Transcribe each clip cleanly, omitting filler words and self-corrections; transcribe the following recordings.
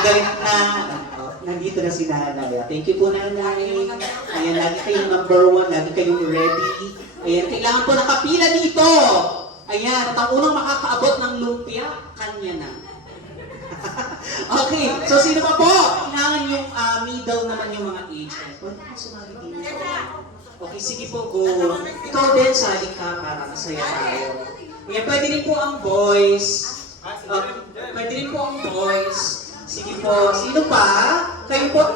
galit na. Nandito na si nanay. Thank you po, nanay. Ayan, lagi kayong number 1, lagi kayong ready. Ayan, kailangan po nakapila dito. Ayan, at ang unang makakaabot ng lumpia, kanya na. Okay, so sino pa po? Kailangan yung middle naman yung mga age. Pwede po sumali dito. Okay, sige po, go. Ikaw din, sali ka para masaya tayo. Ayan, pwede rin po ang boys. Pwede rin po ang boys. Sige po, sino pa? Kayo po.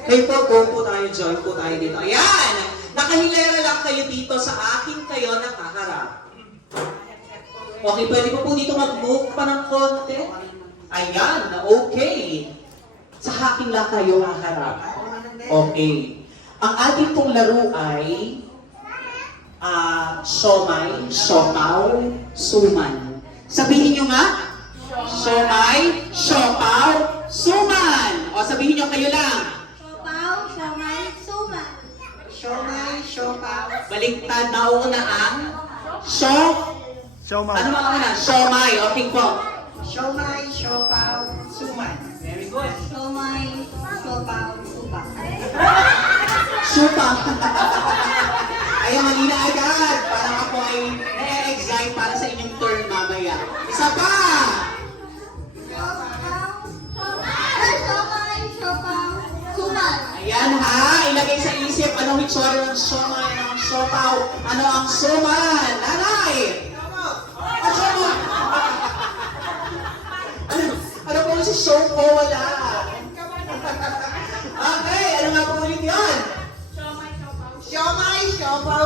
Kayo po, go po tayo, join po tayo dito. Ayan! Nakahilera lang kayo dito, sa akin kayo nakaharap. Okay, pwede po dito mag-move pa ng konti. Ayan, okay. Sa akin lang kayo haharap. Okay. Ang ating pong laro ay siomay, siopaw, suman. Sabihin nyo nga, siomay, siopaw, suman. O sabihin nyo kayo lang. Siopaw, siomay, suman. Siomay, siopaw. Baliktad, mauna ang Siomay. ano mga una? Siomay. Okay po. Siomay, siopaw, suman. Very good. Siomay, siopaw, supak. Supa. Ay, mali na agad. Parang ako ay na-excite para sa inyong turn mamaya. Isa pa! Siomay, siopaw, suman. Ayan ha, ilagay sa isip anong itsura ng siomay, ano ang siopaw, ano ang suman. Nanay! Ano suman? Ano po si siopaw? Wala. Okay, ano nga po ulit yun? Siomay, siopaw,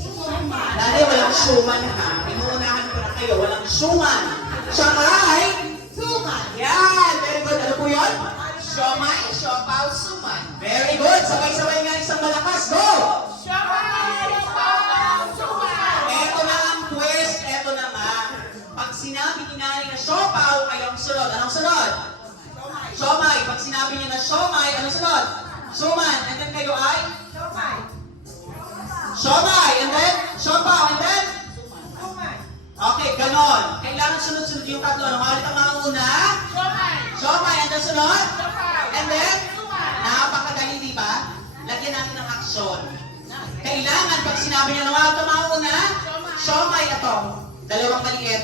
suman. Nanay, walang suman ha. Inuunahan ko na kayo, walang suman. Tsaka ay Suman. yan! Very good. Ano po yun? Siomay, siopaw, suman. Very good. Sabay-sabay nga isang malakas. Go! Siomay, siopaw, suman. Eto na ang twist. Eto na nga. Pag sinabi ni nanay na siopaw, ay ang sunod. Anong sunod? Siomay. Pag sinabi niya na siomay, anong sunod? Suman. And then kayo ay? Siomay, Siomay. And then? Siopaw. And then? suman. Okay, ganon. Kailangan sunod-sunod yung tatlo. Ano ulit ang mga una? Siomay, Siomay. And then sunod? siopaw. And then? Suman. Napakadali, di ba? Lagyan natin ng aksyon. Kailangan, pag sinabi niya na mga tumauna, siomay ito. Dalawang maliit.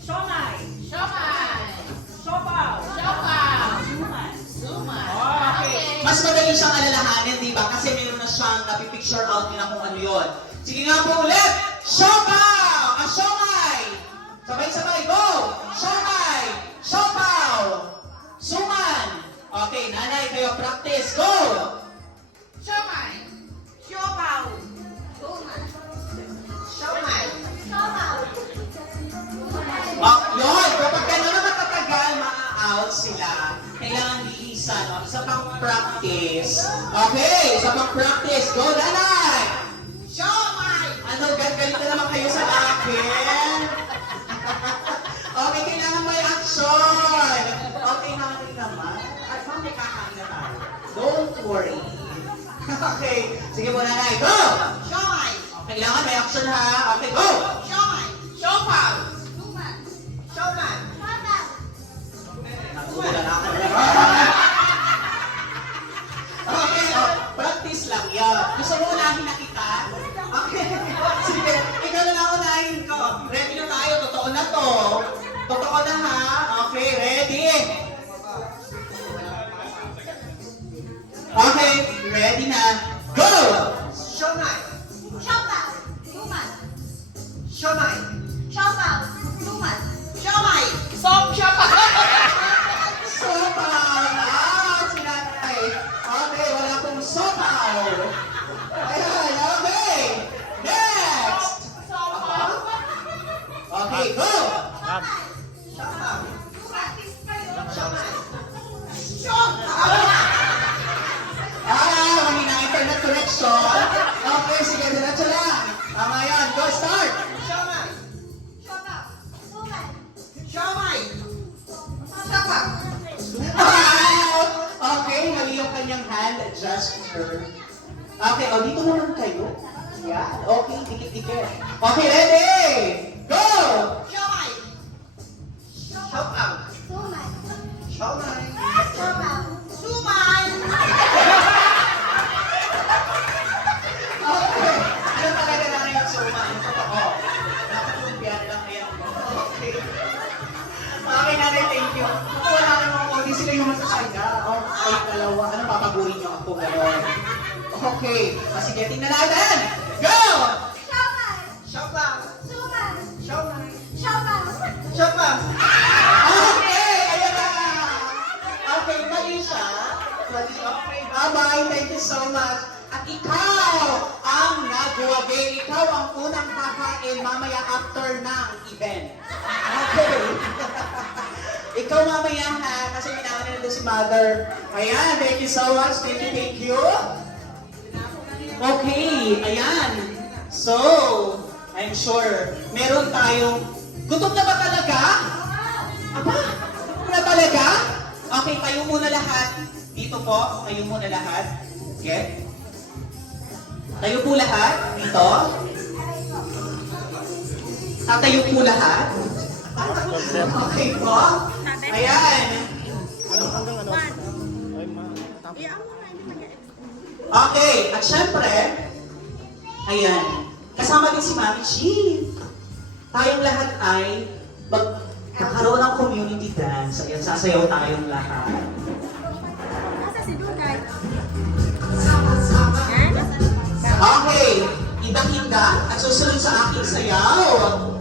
Siomay, siopaw. Siopaw, siopaw. Suman, suman. Okay. Mas madali siyang alalahanin, di ba? Kasi meron na siyang napipicture out nila kung ano yun. Sige nga po ulit. Siopaw! Siomay! Sabay-sabay, go! Siomay! Siopaw! Suman! Okay, nanay, kayo practice. Go! Siomay, siopaw. Suman. Siomay. Siopaw. Yun! Kapag gano'n na matatagal, ma-out sila. Kailangan lihisan. Isa pang practice. Okay, isa pang practice. Go, nanay! Siomay. Ano, galit na naman kayo sa akin? Okay, kailangan may action. Okay, nanay naman. At ma'am, may kakain na tayo. Don't worry. Okay, sige po nanay. Go! Siomay. Kailangan may action ha. Okay, go! Siomay. Siopaw. Suman. Siomay. Siopaw. Wala na ako. Okay, practice lang yan. Gusto mo unahin na kita? Okay. Sige, ikaw na lang unahin ko. Ready na tayo. Totoo na to. Totoo na ha. Okay, ready? Okay, ready na. Go! Siomay. Siopaw. Suman. Siomay. Siopaw. Suman. Siomay. Siopaw. Sopaw! Sinanay. Okay, wala pong sopaw. Ayan, okay. Next! Okay, go! Siopaw. Suman. Siopaw. Mahina ang internet connection. Okay, sige, diretso lang. Tama yan. Go, start! Siomay. Siopaw. Suman. Siomay. Siopaw. Okay, mali yung kanyang hand gesture. Okay, o dito naman kayo. Yan. Okay, dikit-dikit. Okay, ready? Go! Siomay. Siopaw. Suman. nanay, thank you. Ako, wala kang mga konti, sila yung masasaya. Oh, kayo dalawa, ano, papagurin niyo ako gano'n. Okay, sige, tingnan natin. Go! Siomay. Siomay. Suman. Siomay. Siopaw. Siomay. Okay, ayan na. Okay, mali siya. Mali, okay, bye-bye. Thank you so much. At ikaw ang nagwagi. Ikaw ang unang kakain mamaya after ng event. Okay. Ikaw mamaya ha, kasi minawa na doon si Mother. Ayan, thank you so much. Thank you, thank you. Okay, ayan. So, I'm sure, meron tayong... Gutom na ba talaga? Aba, gutom na talaga? Okay, kayo muna lahat. Dito po, kayo muna lahat. Okay? Tayo po lahat. Dito. Tayo po lahat. Okay po. Ayan. Okay, at syempre, ayan, kasama din si Mami Chi. Tayong lahat ay magkakaroon ng community dance. Ayan, sasayaw tayong lahat. Nasa si Dugay. Okay, idang-inda at susunod sa aking sayaw.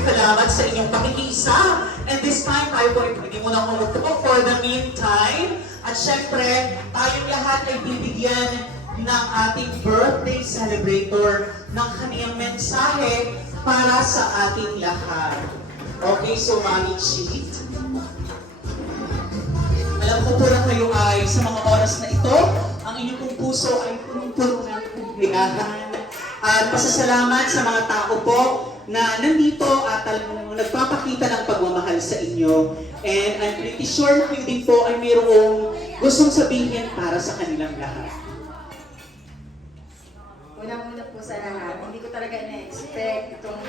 'Salamat sa inyong pakikiisa. And this time, tayo po ay pwede muna kumupo for the meantime. At syempre, tayong lahat ay bibigyan ng ating birthday celebrator ng kaniyang mensahe para sa ating lahat. Okay, so Mami Chi, alam ko po na kayo ay sa mga oras na ito, ang inyong pong puso ay punong-puno ng kaligayahan. At pasasalamat sa mga tao po na nandito at talagang nagpapakita ng pagmamahal sa inyo. And I'm pretty sure na kayo din po ay mayroong gustong sabihin para sa kanilang lahat. Unang-una po sa lahat, hindi ko talaga na-expect itong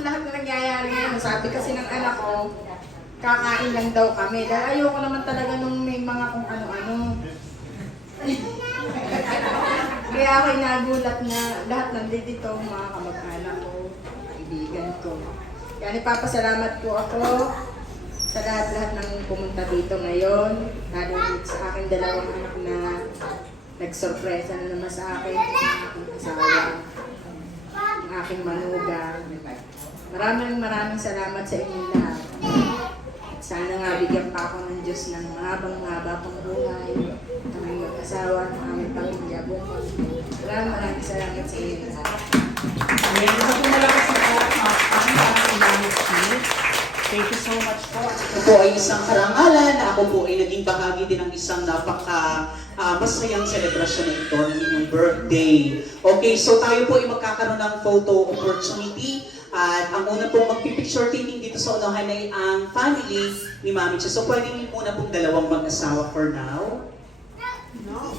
lahat na nangyayari ngayon. Sabi kasi ng anak ko, kakain lang daw kami. Dahil ayoko naman talaga nung may mga kung ano-ano. Kaya ako'y nagulat na lahat nandito, mga kamag-anak ko, kaibigan ko. Kaya nagpapasalamat po ako sa lahat-lahat ng pumunta dito ngayon. Lalo sa aking dalawang anak na nagsorpresa na naman sa akin, ang aking asawa, ang aking manugang. Maraming salamat sa inyong lahat. Sana nga bigyan pa ako ng Diyos ng mahabang-haba pang buhay. Kaming mag-asawa, ng aming pamilya buong. Maraming salamat sa inyo lahat. Ayan, isa po malakas na ang Mami Chi. Thank you so much po. Ito po ay isang karangalan na ako po ay naging bahagi din ng isang masayang selebrasyon na ito ng inyong birthday. Okay, so tayo po ay magkakaroon ng photo opportunity. At ang una pong magpipicture taking dito sa unahan ay ang family ni Mami Chi. So pwede niyo muna pong dalawang mag-asawa for now. No.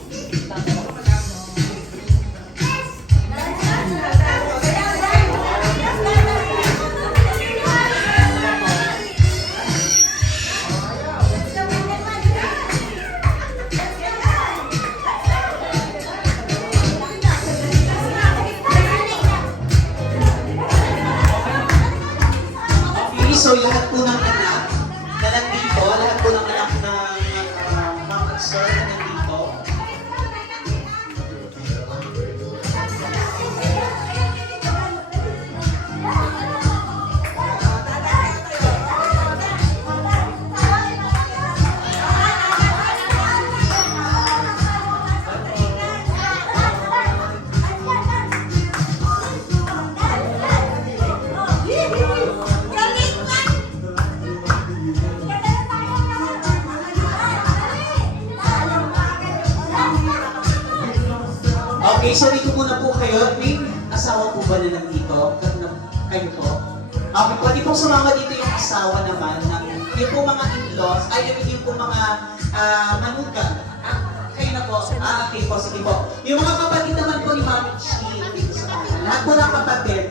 So lahat po ng anak na nandito, lahat po ng anak ng Ma'am at Sir na nandito, Okay, so dito muna po kayo. May asawa po ba na nandito? Kayo po? Okay, pwede pong sumama dito yung asawa naman ng yung po mga in-laws, ay yung po mga manugang. Kayo na po. Okay po, sige po. Yung mga kapatid naman po ni Mami Chi, dito sa kanila. Lahat po ng kapatid.